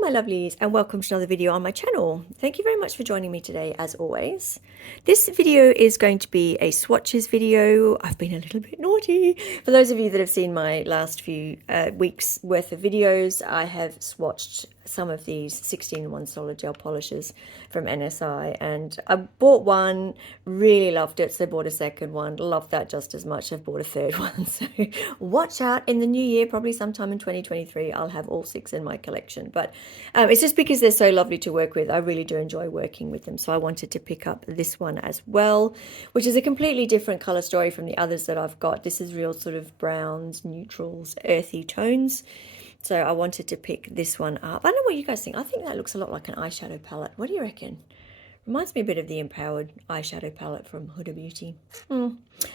Hello my lovelies and welcome to another video on my channel. Thank you very much for joining me today as always. This video is going to be a swatches video. I've been a little bit naughty. For those of you that have seen my last few weeks worth of videos, I have swatched some of these 16:1 solid gel polishes from NSI, and I bought one, really loved it, so I bought a second one, loved that just as much. I've bought a third one, so watch out in the new year, probably sometime in 2023, I'll have all 6 in my collection. But it's just because they're so lovely to work with. I really do enjoy working with them, so I wanted to pick up this one as well, which is a completely different color story from the others that I've got. This is real sort of browns, neutrals, earthy tones. So I wanted to pick this one up. I don't know what you guys think. I think that looks a lot like an eyeshadow palette. What do you reckon? Reminds me a bit of the Empowered eyeshadow palette from Huda Beauty. There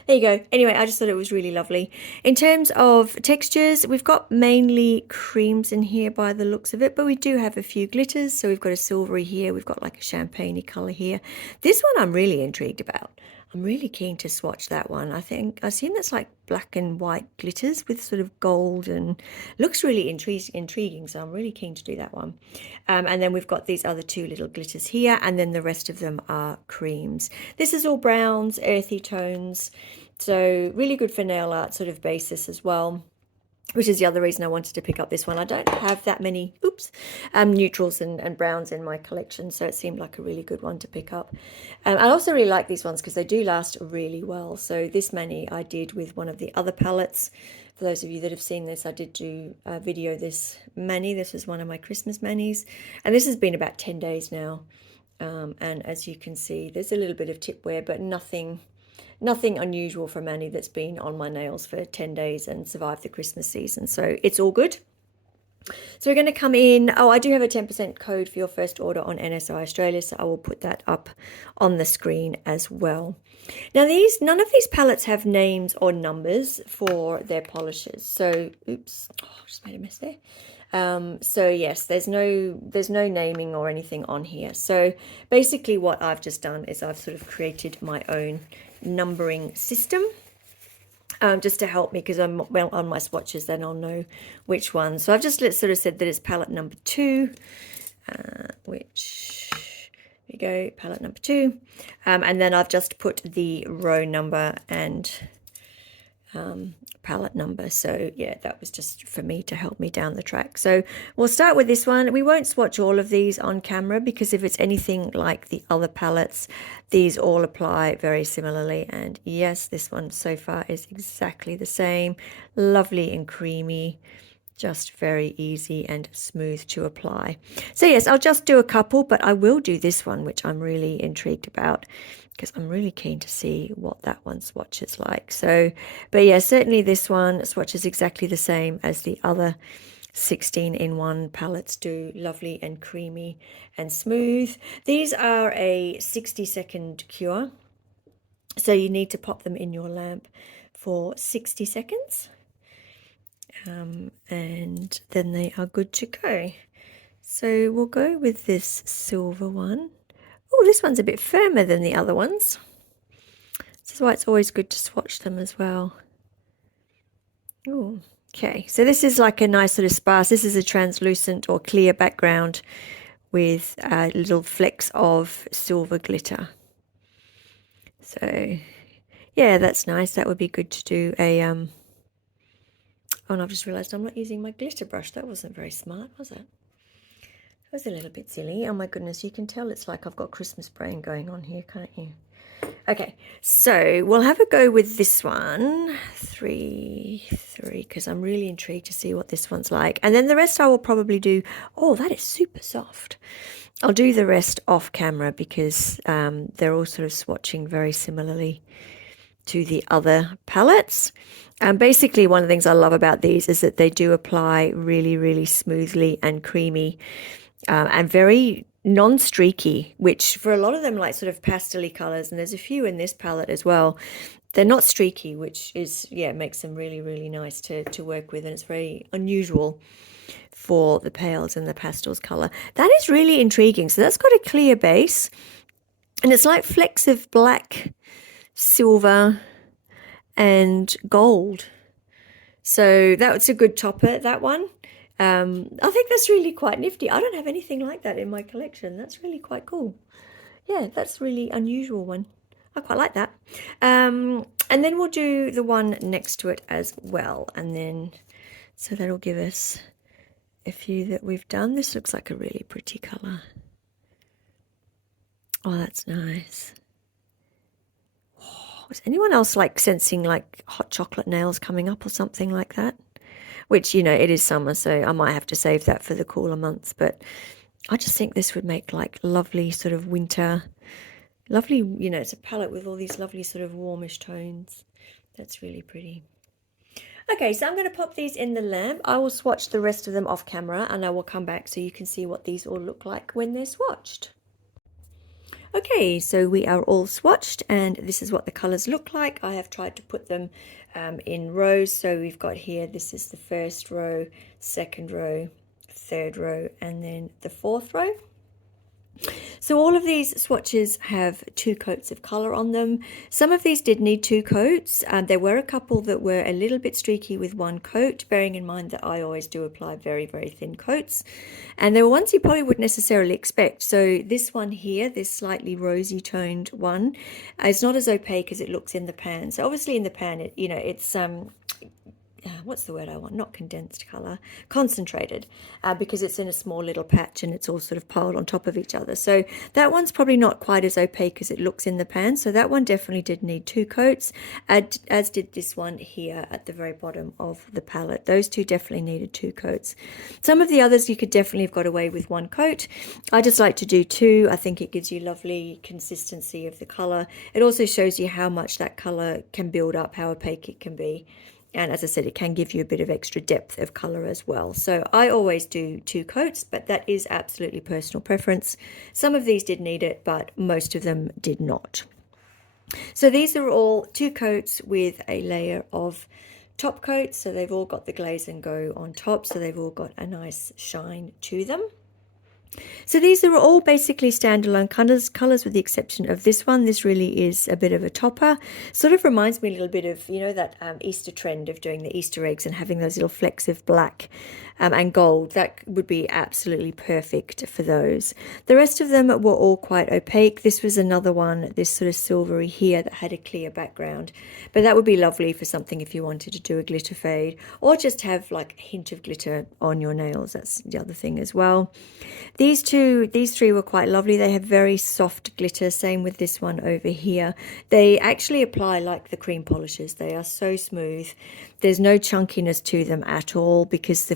you go. Anyway, I just thought it was really lovely. In terms of textures, we've got mainly creams in here by the looks of it, but we do have a few glitters. So we've got a silvery here. We've got like a champagne-y color here. This one I'm really intrigued about. I'm really keen to swatch that one. I think I've seen that's like black and white glitters with sort of gold, and looks really intriguing. So I'm really keen to do that one. And then we've got these other 2 little glitters here, and then the rest of them are creams. This is all browns, earthy tones. So really good for nail art sort of basis as well, which is the other reason I wanted to pick up this one. I don't have that many, neutrals and browns in my collection, so it seemed like a really good one to pick up. I also really like these ones because they do last really well. So this mani I did with one of the other palettes. For those of you that have seen this, I did do a video this mani. This was one of my Christmas manis, and this has been about 10 days now. And as you can see, there's a little bit of tip wear, but nothing unusual for mani that's been on my nails for 10 days and survived the Christmas season. So it's all good. So we're going to come in. Oh, I do have a 10% code for your first order on NSI Australia, so I will put that up on the screen as well. Now none of these palettes have names or numbers for their polishes. So, I just made a mess there. So yes, there's no naming or anything on here. So basically what I've just done is I've sort of created my own numbering system, just to help me, because I'm well on my swatches, then I'll know which one. So I've just sort of said that it's palette number 2, which we go palette number 2, and then I've just put the row number and palette number. So yeah, that was just for me to help me down the track. So we'll start with this one. We won't swatch all of these on camera, because if it's anything like the other palettes, these all apply very similarly. And yes, this one so far is exactly the same. Lovely and creamy, just very easy and smooth to apply. So yes, I'll just do a couple, but I will do this one, which I'm really intrigued about, because I'm really keen to see what that one swatches like. So, but yeah, certainly this one swatches exactly the same as the other 16:1 palettes do. Lovely and creamy and smooth. These are a 60-second cure, so you need to pop them in your lamp for 60 seconds. And then they are good to go. So we'll go with this silver one. Oh, this one's a bit firmer than the other ones. This is why it's always good to swatch them as well. Oh, okay. So this is like a nice sort of sparse. This is a translucent or clear background with little flecks of silver glitter. So yeah, that's nice. That would be good to do a oh, and I've just realized I'm not using my glitter brush. That wasn't very smart, was it? Was a little bit silly. Oh my goodness, you can tell it's like I've got Christmas brain going on here, can't you? Okay, so we'll have a go with this one, 3, because I'm really intrigued to see what this one's like. And then the rest I will probably do. Oh, that is super soft. I'll do the rest off camera, because they're all sort of swatching very similarly to the other palettes. Basically, one of the things I love about these is that they do apply really, really smoothly and creamy, and very non-streaky, which for a lot of them, like sort of pastel-y colors, and there's a few in this palette as well, they're not streaky, which is, yeah, makes them really, really nice to work with, and it's very unusual for the pales and the pastels color. That is really intriguing. So that's got a clear base, and it's like flecks of black, silver, and gold. So that's a good topper, that one. I think that's really quite nifty. I don't have anything like that in my collection. That's really quite cool. Yeah, that's really unusual one. I quite like that. And then we'll do the one next to it as well. And then, so that'll give us a few that we've done. This looks like a really pretty colour. Oh, that's nice. Oh, is anyone else like sensing like hot chocolate nails coming up or something like that? Which, you know, it is summer, so I might have to save that for the cooler months. But I just think this would make like lovely sort of winter, lovely, you know, it's a palette with all these lovely sort of warmish tones. That's really pretty. Okay, so I'm going to pop these in the lamp. I will swatch the rest of them off camera and I will come back so you can see what these all look like when they're swatched. Okay, so we are all swatched and this is what the colours look like. I have tried to put them in rows. So we've got here, this is the first row, second row, third row, and then the fourth row. So all of these swatches have 2 coats of colour on them. Some of these did need 2 coats. There were a couple that were a little bit streaky with 1 coat, bearing in mind that I always do apply very, very thin coats. And there were ones you probably wouldn't necessarily expect. So this one here, this slightly rosy toned one, is not as opaque as it looks in the pan. So obviously in the pan, it's what's the word I want? Not condensed colour, concentrated, because it's in a small little patch and it's all sort of piled on top of each other. So that one's probably not quite as opaque as it looks in the pan. So that one definitely did need 2 coats, as did this one here at the very bottom of the palette. Those 2 definitely needed 2 coats. Some of the others you could definitely have got away with 1 coat. I just like to do 2. I think it gives you lovely consistency of the colour. It also shows you how much that colour can build up, how opaque it can be. And as I said, it can give you a bit of extra depth of colour as well. So I always do 2 coats, but that is absolutely personal preference. Some of these did need it, but most of them did not. So these are all 2 coats with a layer of top coat. So they've all got the glaze and go on top. So they've all got a nice shine to them. So these are all basically standalone colours with the exception of this one. This really is a bit of a topper. Sort of reminds me a little bit of, you know, that Easter trend of doing the Easter eggs and having those little flecks of black and gold. That would be absolutely perfect for those. The rest of them were all quite opaque. This was another one, this sort of silvery here that had a clear background. But that would be lovely for something if you wanted to do a glitter fade or just have like a hint of glitter on your nails. That's the other thing as well. These 3 were quite lovely. They have very soft glitter. Same with this one over here. They actually apply like the cream polishes. They are so smooth. There's no chunkiness to them at all because the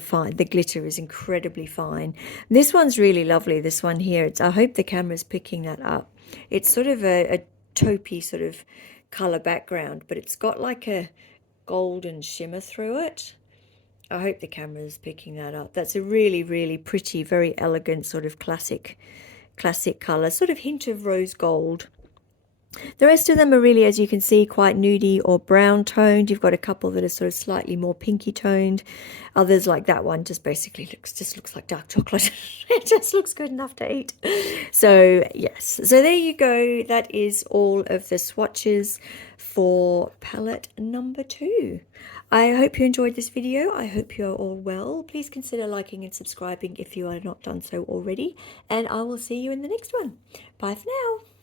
glitter is incredibly fine. This one's really lovely. This one here. I hope the camera's picking that up. It's sort of a taupey sort of color background, but it's got like a golden shimmer through it. I hope the camera is picking that up. That's a really, really pretty, very elegant sort of classic colour, sort of hint of rose gold. The rest of them are really, as you can see, quite nudie or brown toned. You've got a couple that are sort of slightly more pinky toned. Others like that one just basically looks like dark chocolate. It just looks good enough to eat. So yes, so there you go. That is all of the swatches for palette number 2. I hope you enjoyed this video. I hope you're all well. Please consider liking and subscribing if you are not done so already. And I will see you in the next one. Bye for now.